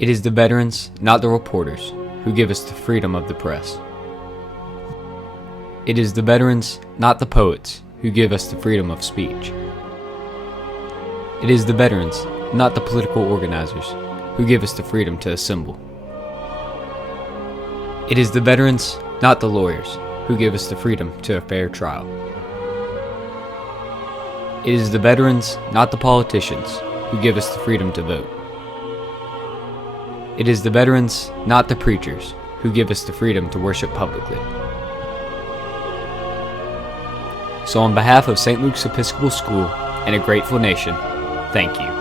It is the veterans, not the reporters, who give us the freedom of the press. It is the veterans, not the poets, who give us the freedom of speech. It is the veterans, not the political organizers, who give us the freedom to assemble. It is the veterans, not the lawyers, who give us the freedom to a fair trial. It is the veterans, not the politicians, who give us the freedom to vote. It is the veterans, not the preachers, who give us the freedom to worship publicly. So on behalf of St. Luke's Episcopal School and a grateful nation, thank you.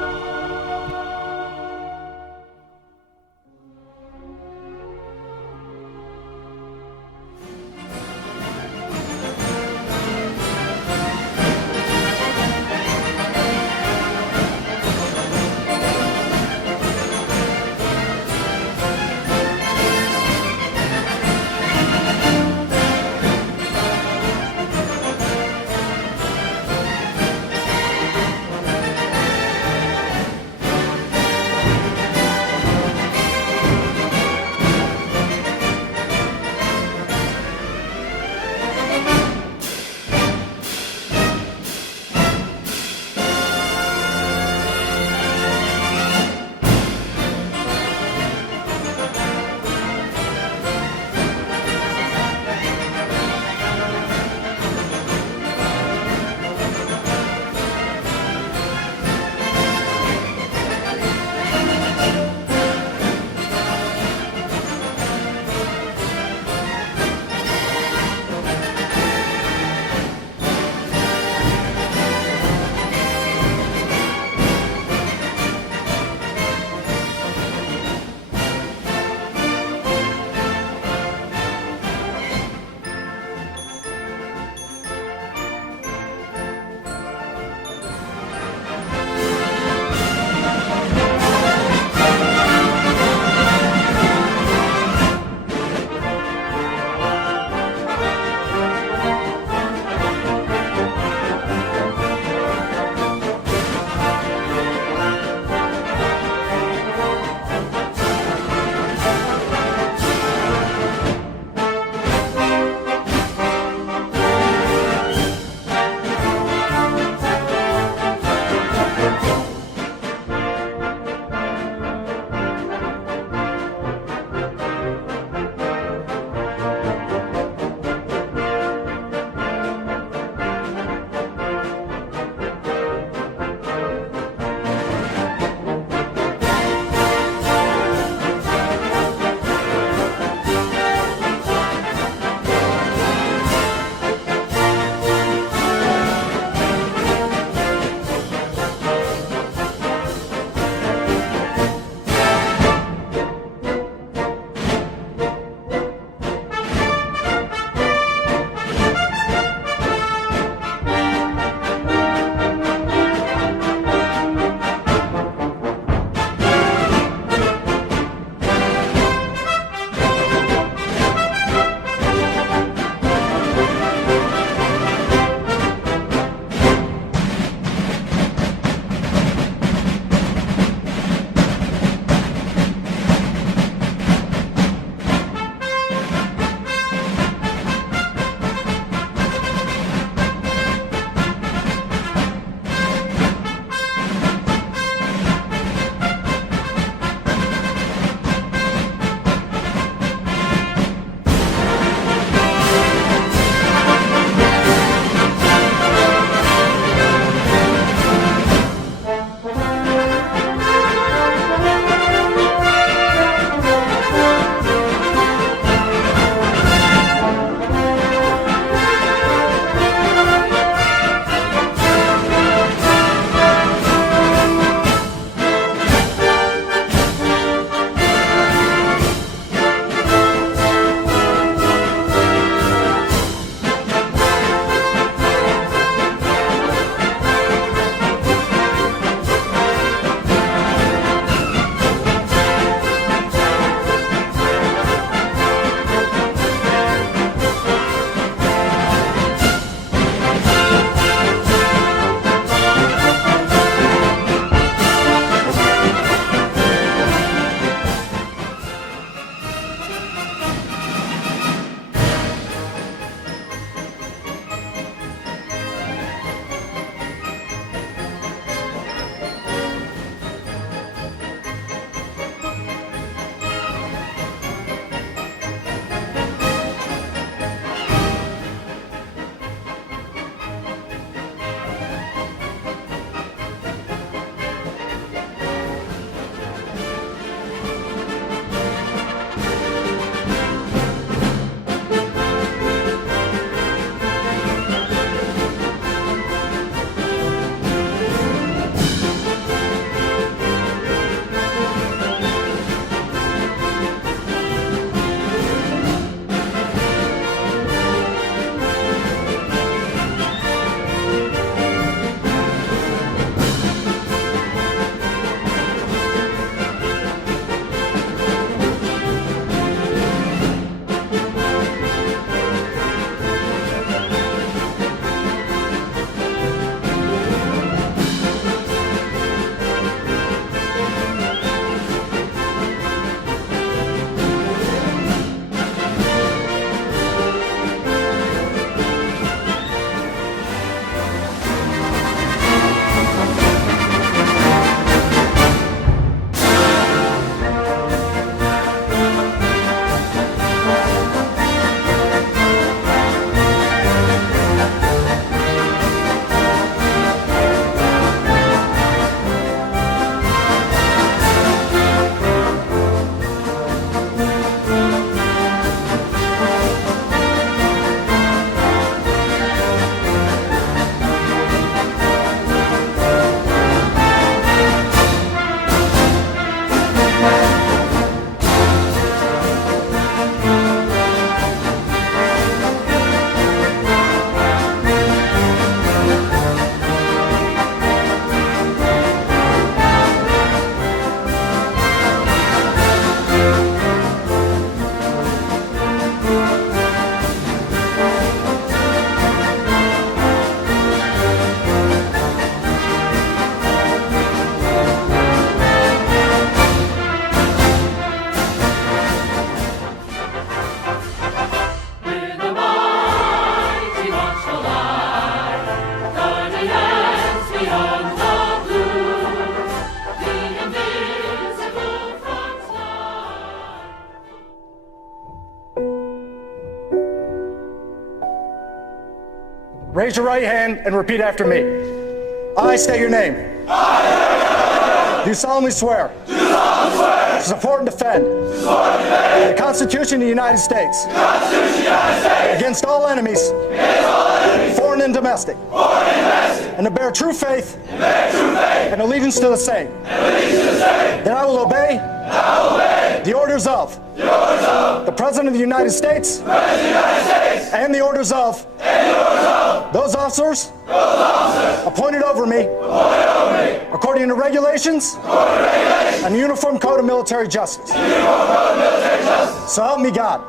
Raise your right hand and repeat after me. I state your name. Do solemnly swear. To support and defend. The Constitution of the United States. Against all enemies. Foreign and domestic. And to bear true faith. And allegiance to the same. That I will obey. The orders of. The President of the United States. And the orders of. Those officers. Appointed over me. According to regulations. And the Uniform Code of Military Justice. So help me God.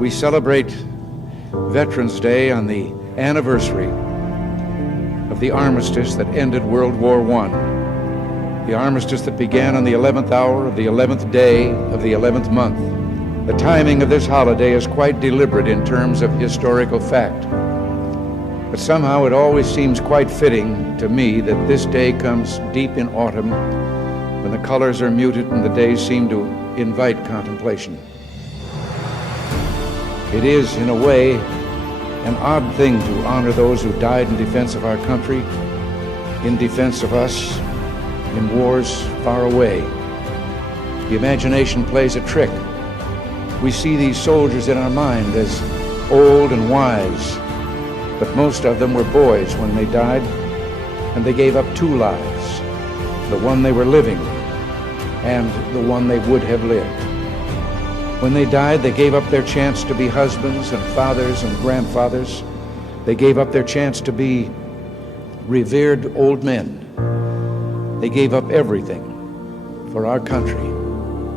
We celebrate Veterans Day on the anniversary of the armistice that ended World War I. The armistice that began on the 11th hour of the 11th day of the 11th month. The timing of this holiday is quite deliberate in terms of historical fact. But somehow it always seems quite fitting to me that this day comes deep in autumn, when the colors are muted and the days seem to invite contemplation. It is, in a way, an odd thing to honor those who died in defense of our country, in defense of us, in wars far away. The imagination plays a trick. We see these soldiers in our mind as old and wise, but most of them were boys when they died, and they gave up two lives, the one they were living and the one they would have lived. When they died, they gave up their chance to be husbands and fathers and grandfathers. They gave up their chance to be revered old men. They gave up everything for our country,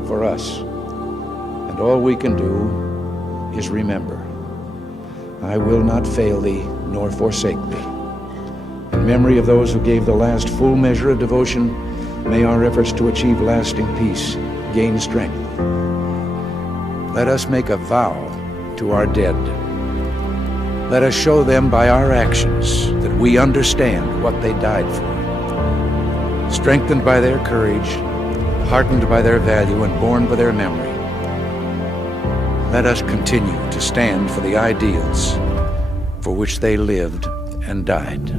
for us. And all we can do is remember. I will not fail thee, nor forsake thee. In memory of those who gave the last full measure of devotion, may our efforts to achieve lasting peace gain strength. Let us make a vow to our dead. Let us show them by our actions that we understand what they died for. Strengthened by their courage, heartened by their value, and borne by their memory, let us continue to stand for the ideals for which they lived and died.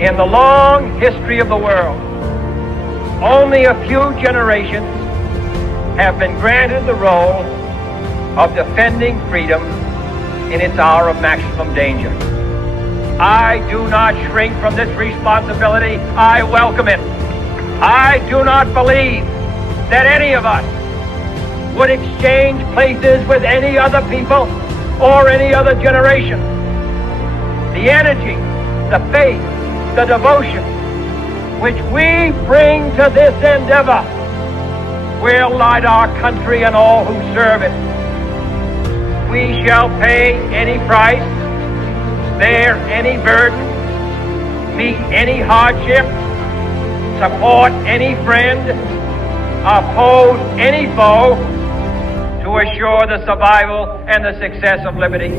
In the long history of the world, only a few generations have been granted the role of defending freedom in its hour of maximum danger. I do not shrink from this responsibility. I welcome it. I do not believe that any of us would exchange places with any other people or any other generation. The energy, the faith, the devotion which we bring to this endeavor will light our country and all who serve it. We shall pay any price, bear any burden, meet any hardship, support any friend, oppose any foe to assure the survival and the success of liberty.